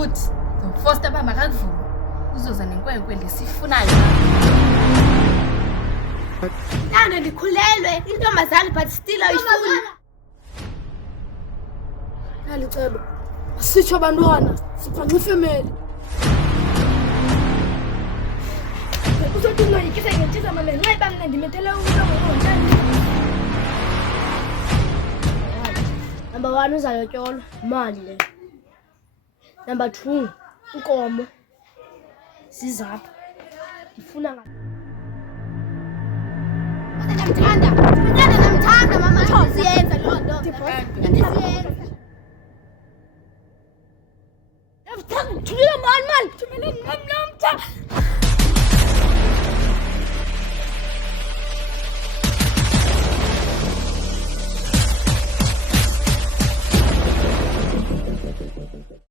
futhi Foster bamba kakuvume uzoza nenkwenkwe lesifunayo. Nana ndikhulelwe intombazane but still ayifuni. Nalicebo. Asitsho abantwana, siphanca ifamily. Uzothi ngoyikise ngenthiza mama nxa ibamna ndimethele umlomo ngontanda. Number 1 uzayotyolwa imali le. Number 2 inkomo. Sizapha. Ngifuna Namthanda mama siyenza loo nto. Andiziyenza. Thumela mani, thumela mami.